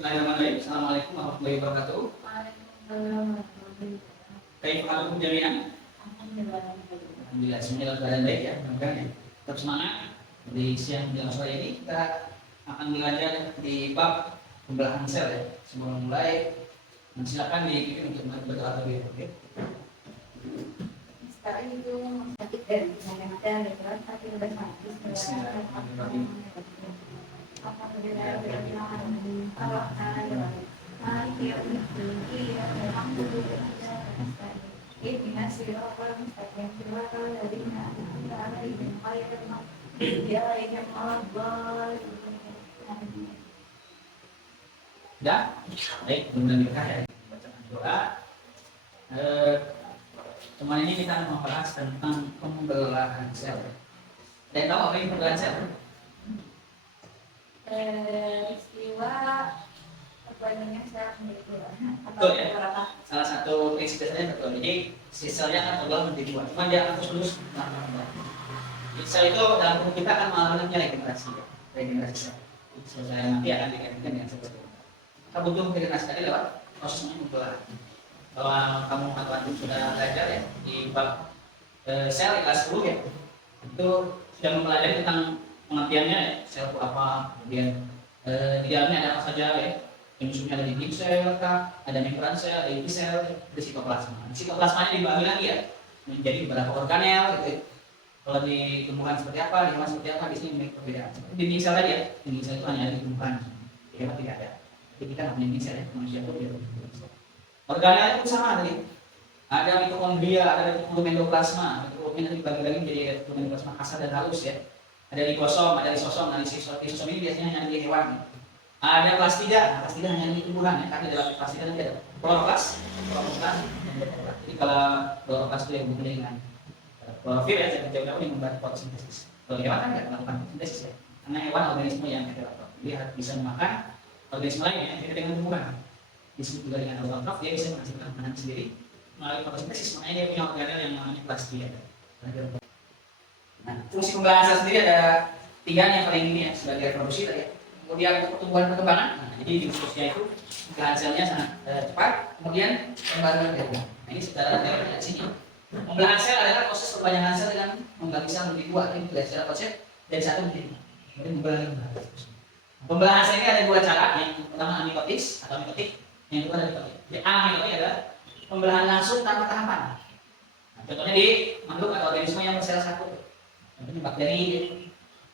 Bismillahirrahmanirrahim. Assalamualaikum warahmatullahi wabarakatuh. Baik, halukum jami'an. Alhamdulillah, semuanya dalam keadaan baik ya. Mudah-mudahan ya. Tetap semangat. Di siang menjelang sore ini kita akan belajar di bab pembelahan sel ya. Sebelum mulai, silakan diikuti untuk berdoa terlebih dahulu. Sekarang itu sakit dari ada lebaran tapi udah mati. Bismillahirrahmanirrahim. Ya, baik, kemudian kita ya bacaan doa. Teman ini kita membahas tentang pembelahan sel. Ada yang tahu apa itu pembelahan sel? Istiwa perbanyangan sel menjadi dua. Betul ya. Salah satu prinsip dasarnya betul. Jadi selnya akan terbelah menjadi dua. Cuma dia akan terus sel itu dalam tubuh kita akan mengalami regenerasi ya. Regenerasi sel. Sel nanti akan digantikan dengan sel baru. Kita butuh regenerasi tadi lewat proses membelah. Kalau kamu atau antum sudah belajar ya di bab sel di kelas 10 ya, itu sudah mempelajari tentang pengertiannya ya, sel itu apa, kemudian di dalamnya ada apa saja ya. Penyusunnya ada dinding sel, ada membran sel, ada inti sel, ada sitoplasma. Sitoplasmanya dibagi lagi ya menjadi beberapa organel gitu ya. Kalau di tumbuhan seperti apa, di hewan seperti apa, di sini memiliki perbedaan. Seperti dinding sel tadi ya, dinding sel itu hanya ada di tumbuhan, di hewan tidak ada. Jadi kita nggak punya dinding sel ya, manusia itu dia. Organel itu sama tadi. Ada mitokondria, ada retikulum endoplasma. Retikulum ini dibagi lagi menjadi retikulum endoplasma kasar dan halus ya. Ada lisosom, ada lisosom. Nah, lisosom ini biasanya hanya di hewan. Ada plastida, nah, plastida hanya di tumbuhan ya. Karena dalam plastida nanti ada kloroplas, dan klorofil. Jadi kalau klorofil itu yang berhubungan dengan klorofil ya, jauh-jauh ini membantu fotosintesis. Kalau hewan kan nggak melakukan fotosintesis ya. Karena hewan organisme yang heterotrof, dia bisa memakan organisme lain yang tidak dengan tumbuhan. Disebut juga dengan autotrof, dia bisa menghasilkan makanan sendiri melalui fotosintesis. Makanya dia punya organel yang namanya plastida. Nah, fungsi pembelahan sel sendiri ada tiga yang paling ini ya, sebagai reproduksi tadi ya. Kemudian untuk pertumbuhan perkembangan, nah, jadi di ususnya itu pembelahan selnya sangat cepat. Kemudian pembaruan DNA. Nah, ini secara teori di sini. Pembelahan sel adalah proses perpanjangan sel dengan mengganti sel menjadi dua. Ini secara konsep dari satu menjadi dua. Kemudian pembelahan. Pembelahan sel ini ada dua cara. Yang pertama amitotis atau mitotik, yang kedua ada mitotik. Jadi amitotik adalah pembelahan langsung tanpa tahapan. Nah, contohnya di makhluk atau organisme yang bersel satu. Contohnya bakteri.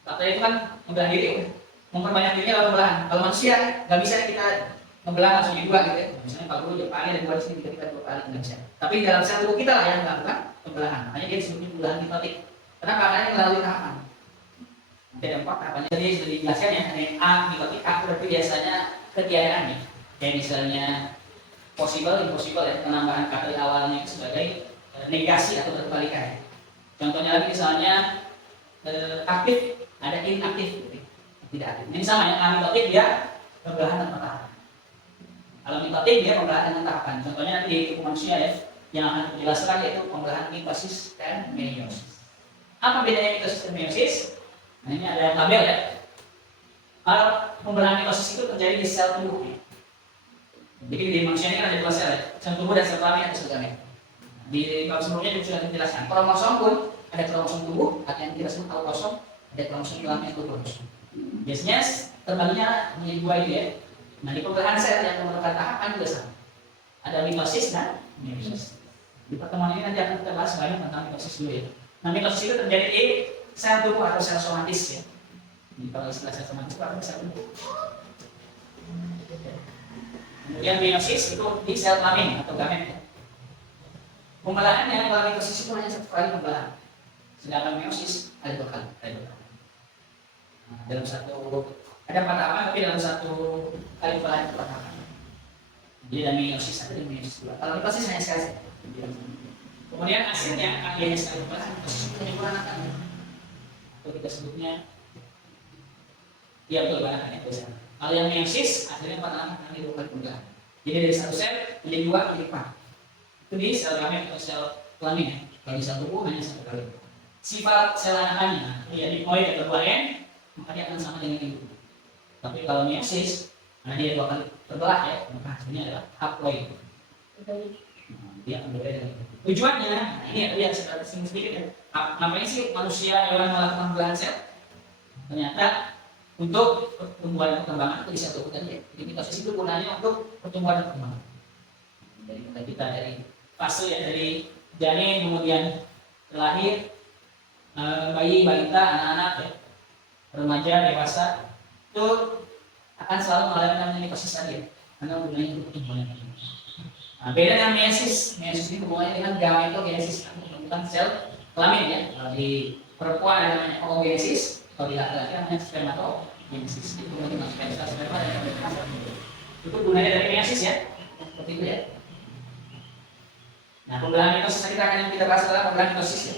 Bakteri itu kan membelah diri, memperbanyak dirinya lalu pembelahan. Kalau manusia nggak bisa kita membelah langsung di dua gitu ya. Misalnya Pak Guru Jepang ada dua di sini, kita dua kali nggak bisa. Tapi dalam sel tubuh kita lah yang melakukan pembelahan. Makanya dia disebut pembelahan mitotik. Kenapa? Karena melalui tahapan. Ada empat tahapannya. Jadi sudah dijelaskan ya. Ada A mitotik, A berarti biasanya ketiadaan ya. Kayak misalnya possible, impossible ya. Penambahan kata di awalnya itu sebagai negasi atau berbalikan. Contohnya lagi misalnya aktif, ada inaktif, tidak aktif. Ini sama ya, amitotik dia pembelahan tanpa tahapan. Kalau mitotik dia pembelahan dengan tahapan. Contohnya nanti di tubuh manusia ya, yang akan dijelaskan yaitu pembelahan mitosis dan meiosis. Apa bedanya mitosis dan meiosis? Nah ini ada tabel ya. Kalau pembelahan mitosis itu terjadi di sel tubuh. Jadi di manusia ini kan ada dua sel ya, sel tubuh dan sel kelamin atau sel gamet. Di bab sebelumnya juga sudah dijelaskan. Kromosom pun ada kromosom tubuh, ada yang kita sebut autosom, ada kromosom kelamin atau kromosom. Biasanya terbaginya menjadi dua ini ya. Nah di pembelahan sel yang memerlukan tahapan juga sama. Ada mitosis dan meiosis. Di pertemuan ini nanti akan kita bahas banyak tentang mitosis dulu ya. Nah mitosis itu terjadi di sel tubuh atau sel somatis ya. Jadi kalau istilah sel somatis itu apa sel tubuh. Kemudian meiosis itu di sel kelamin atau gamet ya. Pembelahannya kalau mitosis itu hanya satu kali pembelahan. Sedangkan meiosis ada dua kali. Nah, dalam satu ada empat tahapan tapi dalam satu kali pembelahan itu tahapan. Jadi ada meiosis satu dan meiosis dua. Kalau mitosis hanya sekali. Kemudian akhirnya hanya sekali pembelahan. Mitosis itu hanya peranakan. Atau kita sebutnya ya betul peranakan ya biasa. Kalau yang meiosis akhirnya peranakan nanti dua kali pembelahan. Jadi dari satu sel menjadi dua menjadi empat. Itu di sel gamet atau sel kelamin ya. Kalau di sel tubuh hanya satu kali. Sifat sel anakannya ya diploid atau 2N, maka dia akan sama dengan ibu. Tapi kalau meiosis, karena dia dua kali terbelah ya, maka hasilnya adalah haploid. Dia berbeda dengan itu. Tujuannya, ini ya sedikit ya. Ngapain sih manusia hewan melakukan belahan sel? Ternyata untuk pertumbuhan dan perkembangan itu bisa dilakukan ya. Jadi mitosis itu gunanya untuk pertumbuhan dan perkembangan. Jadi kita dari fase ya, dari janin kemudian lahir, bayi, balita, anak-anak ya, remaja, dewasa itu akan selalu mengalami namanya mitosis tadi ya, karena gunanya untuk pertumbuhan dan perkembangan. Nah, beda dengan meiosis. Meiosis ini hubungannya dengan gametogenesis, menemukan sel kelamin ya. Kalau di perempuan ada namanya oogenesis, kalau di laki-laki namanya spermatogenesis. Itu mengenai sperma dan sperma. Itu gunanya dari meiosis ya, seperti itu ya. Nah, pembelahan mitosis kita akan bahas adalah pembelahan mitosis ya.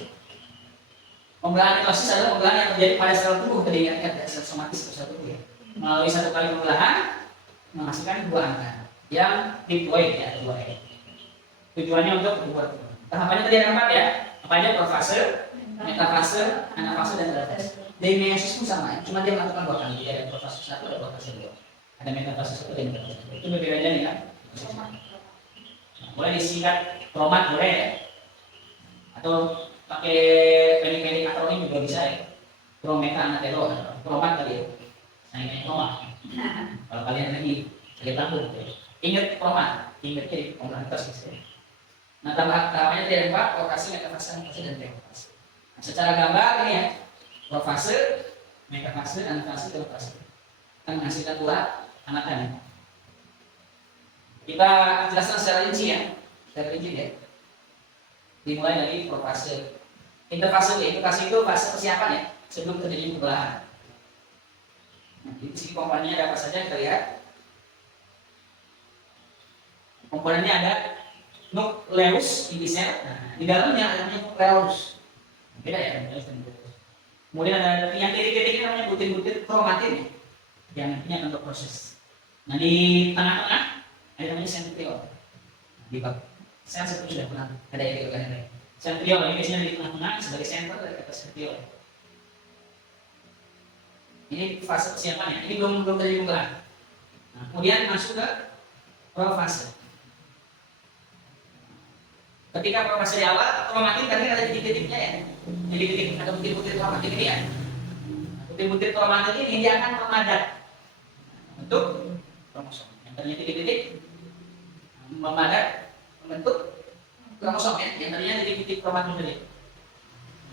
Pembelahan mitosis adalah pembelahan yang terjadi pada sel tubuh, tadi ingat ya, sel somatis atau sel tubuh ya. Melalui satu kali pembelahan menghasilkan dua angka yang diploid ya, dua E. Tujuannya untuk membuat tahapannya tadi ada 4 ya. Apa aja? Profase, metafase, anafase, dan telofase. Dari meiosis pun sama, cuma dia melakukan 2 kali. Ada profase 1, ada profase 2. Ada metafase 1 dan metafase 2. Itu berbeda aja nih ya. Boleh disingkat kromat boleh ya. Atau pakai pendek-pendek akronim juga bisa ya. Prometa anatelo, kromat tadi ya. Nah ini kromat. Kalau kalian lagi lambung ya. Ingat kromat, ingat jadi pembelahan mitosis ya. Nah, tahapannya dari 4, profase, metafase, anafase, dan telofase. Nah, secara gambar ini ya, profase, metafase, anafase, telofase akan menghasilkan 2 anakan. Kita jelaskan secara rinci ya, secara rinci ya. Dimulai dari profase. Interfase itu fase persiapan ya, sebelum terjadi pembelahan. Nah, di sini komponennya ada apa saja kita lihat. Komponennya ada nukleus inti sel. Nah, di dalamnya ada nukleus. Beda ya, nukleus dan nukleus. Kemudian ada yang titik-titik namanya butir-butir kromatin yang nantinya akan berproses. Nah, di tengah-tengah ada namanya sentriol. Di bab sel itu sudah pernah ada yang dikatakan ini. Sentriol ini biasanya di tengah-tengah sebagai center dari kata sentriol. Ini fase persiapannya. Ini belum terjadi pembelahan. Nah, kemudian masuk ke profase. Ketika profase di awal, kromatin tadi ada titik-titiknya ya. Jadi titik atau butir-butir kromatin ini ya. Butir-butir kromatin ini dia akan memadat untuk kromosom. Yang tadinya titik-titik memadat membentuk kromosom ya. Yang tadinya titik-titik kromatin tadi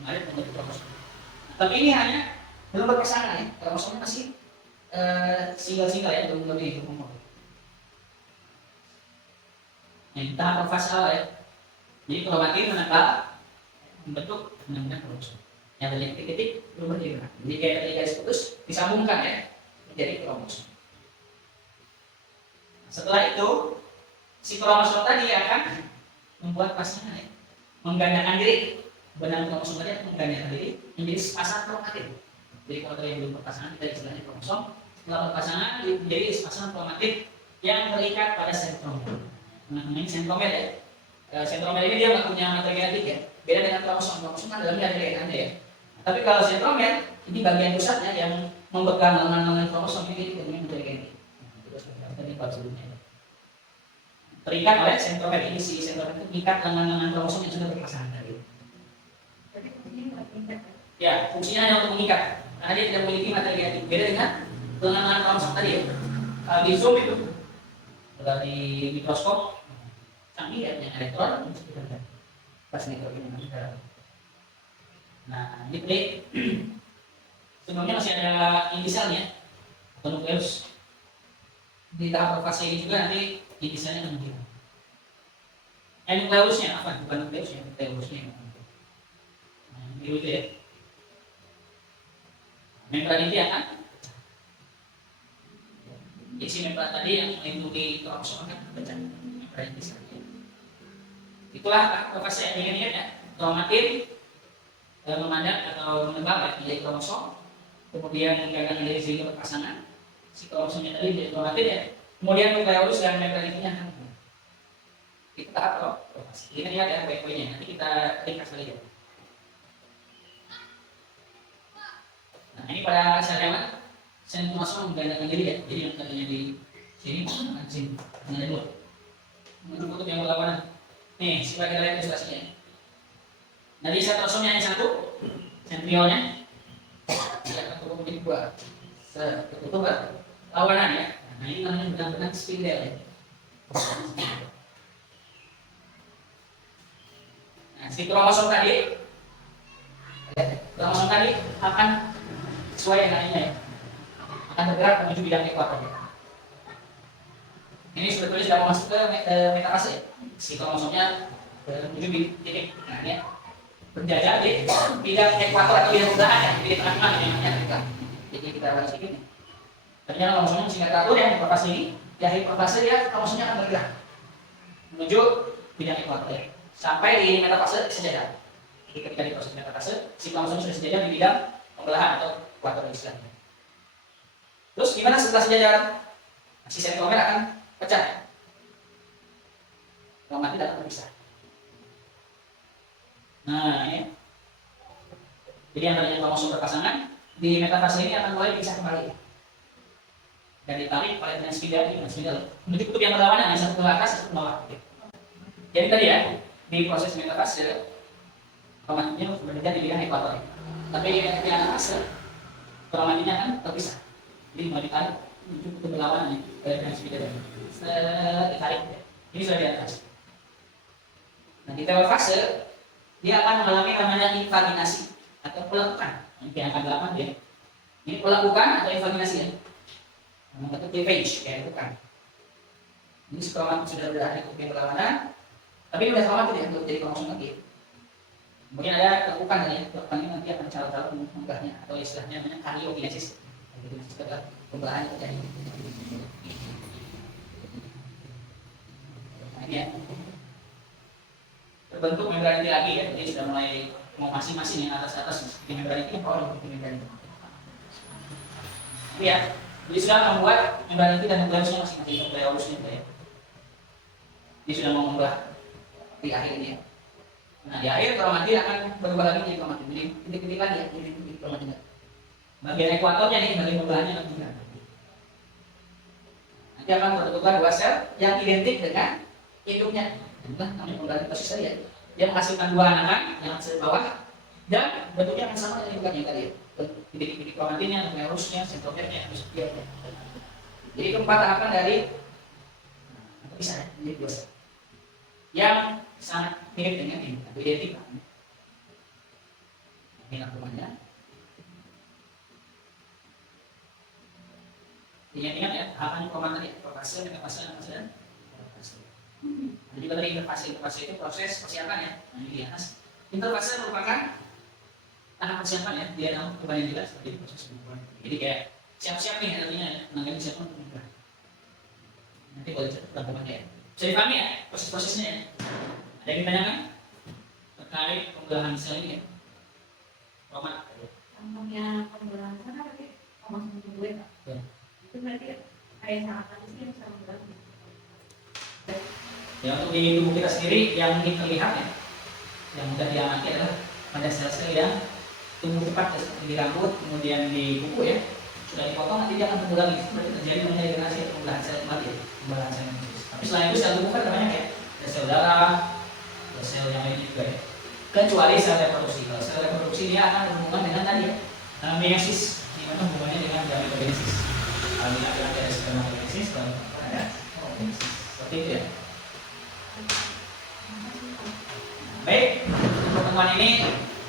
memadat membentuk kromosom. Nah, tapi ini hanya belum berpasangan ya. Kromosomnya masih single-single ya, belum lebih umur. Yang tahap profase awal ya. Jadi kromatin menempel membentuk kromosom. Yang terjadi titik-titik belum berdiri. Jadi kayak tadi garis putus disambungkan ya menjadi kromosom. Setelah itu si kromosom tadi akan membuat pasangan ya, menggandakan diri. Benang kromosom tadi akan menggandakan diri menjadi sepasang kromatin. Jadi kalau tadi belum berpasangan kita istilahnya kromosom. Setelah berpasangan menjadi sepasang kromatin yang terikat pada sentromer. Namanya sentromer ya. Sentromer ini dia nggak punya materi genetik ya, beda dengan kromosom. Kromosom kan dalamnya ada DNA ya. Tapi kalau sentromer ini bagian pusatnya yang memegang lengan-lengan kromosom ini namanya materi genetik. Tadi bab sebelumnya. Terikat oleh sentromer ini, si sentromer itu mengikat lengan-lengan kromosom yang sudah berpasangan tadi. Ya, fungsinya hanya untuk mengikat, karena dia tidak memiliki materi genetik. Beda dengan lengan-lengan kromosom tadi ya. Di zoom itu, dari mikroskop canggih ya, yang elektron pas mikroskop. Nah, ini sebelumnya masih ada inti selnya atau nukleus. Di tahap fase ini juga nanti inti selnya akan menghilang. Nukleusnya apa? Bukan nukleusnya, nukleusnya. Nah, ini itu ya. Membran inti akan isi membran tadi yang melindungi kromosom akan pecah. Membran inti sel. Itulah fase yang ingat ya. Kromatin memadat atau menebal menjadi kromosom, kemudian menggandakan diri sehingga berpasangan. Si kromosomnya tadi menjadi kromatin ya. Kemudian nukleus dan membran intinya akan kita tahap profase. Ini lihat ya poin-poinnya. Nanti kita ringkas lagi ya. Nah ini pada sel hewan, sel kromosom menggandakan diri ya. Jadi yang tadinya di Sini, sini, ini dulu. Menuju kutub yang berlawanan. Nih, coba kita lihat ilustrasinya. Nanti sentrosomnya hanya satu, sentriolnya. Dia akan berubah menjadi dua. Tertutup berlawanan ya. Nah ini namanya benar-benar spindel ya. Nah, si kromosom tadi akan sesuai dengan ini ya, akan bergerak menuju bidang ekuator. Ini sebetulnya sudah mau masuk ke metafase ya. Si kromosomnya menuju titik, nah ini berjajar di bidang ekuator atau bidang belahan ya, di tengah-tengah yang namanya kita. Jadi kita balik sedikit nih. Tadinya kromosomnya singkat teratur ya, di fase ini, di akhir fase dia kromosomnya akan bergerak menuju bidang ekuator ya. Sampai di metafase sejajar. Jadi ketika di proses metafase, si kromosom sudah sejajar di bidang pembelahan atau ekuator istilahnya. Terus gimana setelah sejajar? Si sentromer akan pecah. Kromatin dapat terpisah. Nah ini. Jadi yang tadinya kromosom berpasangan di metafase ini akan mulai dipisah kembali. Dan ditarik oleh dengan spindel menuju kutub yang berlawanan, yang satu ke atas, satu ke bawah. Jadi tadi ya, di proses metafase kromatinnya berada di bidang ekuator. Tapi di anafase kromatinnya akan terpisah. Jadi mau ditarik menuju kutub berlawanan oleh dengan spindel. Ditarik. Ini sudah di atas. Nah di telofase dia akan mengalami namanya invaginasi atau pelekukan. Ini yang akan 8 ya. Ini pelekukan atau invaginasi ya. Atau cleavage kayak bukan. Ini kromatin sudah berada di kutub yang berlawanan. Tapi ini udah selamat ya untuk jadi kromosom lagi. Mungkin ada pelekukan ya. Pelekukan ini nanti akan calon-calon mengunggahnya atau istilahnya namanya karyokinesis. Jadi setelah pembelahan terjadi. Ini ya. Terbentuk membran inti lagi ya, jadi sudah mulai mau masing-masing yang atas-atas di membran inti, bawah di membran inti. Ini ya, jadi sudah membuat membran inti dan nukleusnya masing-masing, nukleolusnya ya. Dia sudah mau membelah di akhir ini ya. Nah di akhir kromatin akan berubah lagi menjadi kromatin, jadi titik-titik lagi ya, titik-titik kromatin. Bagian ekuatornya nih, bagian pembelahannya nanti. Nanti akan terbentuklah dua sel yang identik dengan induknya. Itulah namanya pembelahan proses tadi ya. Dia menghasilkan dua anakan yang di bawah dan bentuknya akan sama dengan induknya tadi ya. Titik-titik kromatinnya, nukleusnya, sentromernya, terus jadi keempat tahapan dari bisa menjadi dua sel yang sangat mirip dengan ini, atau identik. Ini namanya. Ingat-ingat ya, tahapan kromatin ya, profase, metafase, anafase, dan metafase. Ada juga tadi interfase itu proses persiapan ya. Nah ini di atas. Interfase merupakan tahap persiapan ya. Dia dalam perubahan yang jelas seperti proses pembuahan. Jadi kayak siap-siap nih artinya ya, menangani siapa untuk menikah. Nanti boleh cerita perkembangannya ya. Bisa dipahami ya proses-prosesnya ya. Ada yang ditanyakan terkait pembelahan sel ini ya. Roman. Contohnya pembelahan mana berarti kromosom kedua Pak? Ya. Itu berarti kayak sangat halus yang sama berarti. Ya untuk di tubuh kita sendiri yang mungkin terlihat ya, yang mudah diamati adalah pada sel-sel yang tumbuh cepat ya, seperti di rambut, kemudian di kuku ya, sudah dipotong nanti dia akan tumbuh lagi. Itu berarti terjadi namanya regenerasi atau pembelahan sel kembali ya, pembelahan sel manusia. Tapi selain itu sel tubuh kan banyak ya, ada sel darah, ada sel yang lain juga ya. Kecuali sel reproduksi. Kalau sel reproduksi dia akan berhubungan dengan tadi ya, meiosis, di mana hubungannya dengan gametogenesis. Kalau laki-laki ada spermatogenesis, kalau ada oogenesis. Seperti itu ya. Baik, pertemuan ini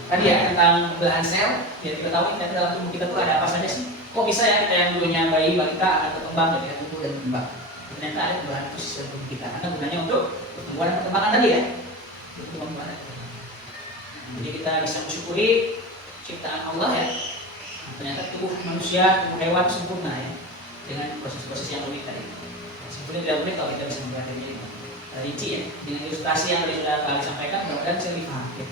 tadi ya tentang belahan sel. Biar kita tahu kita dalam tubuh kita tuh ada apa saja sih. Kok bisa ya kita yang dulunya bayi balita akan berkembang dari tubuh dan berkembang. Ternyata ada belahan khusus dalam tubuh kita. Karena gunanya untuk pertumbuhan dan perkembangan tadi ya. Jadi kita bisa mensyukuri ciptaan Allah ya. Ternyata tubuh manusia, tubuh hewan sempurna ya. Dengan proses-proses yang unik tadi. Sebenarnya tidak unik kalau kita bisa mempelajari rinci ya, dengan ilustrasi yang tadi sudah kami sampaikan, mudah-mudahan bisa dipahami ya.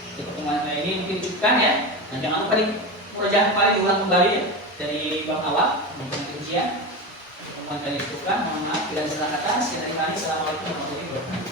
Untuk pertemuan kali ini mungkin cukupkan ya. Nah jangan lupa di proyek kembali diulang kembali ya, dari bab awal dengan rincian. Pertemuan kali ini cukupkan. Mohon maaf bila ada salah kata. Assalamualaikum warahmatullahi wabarakatuh.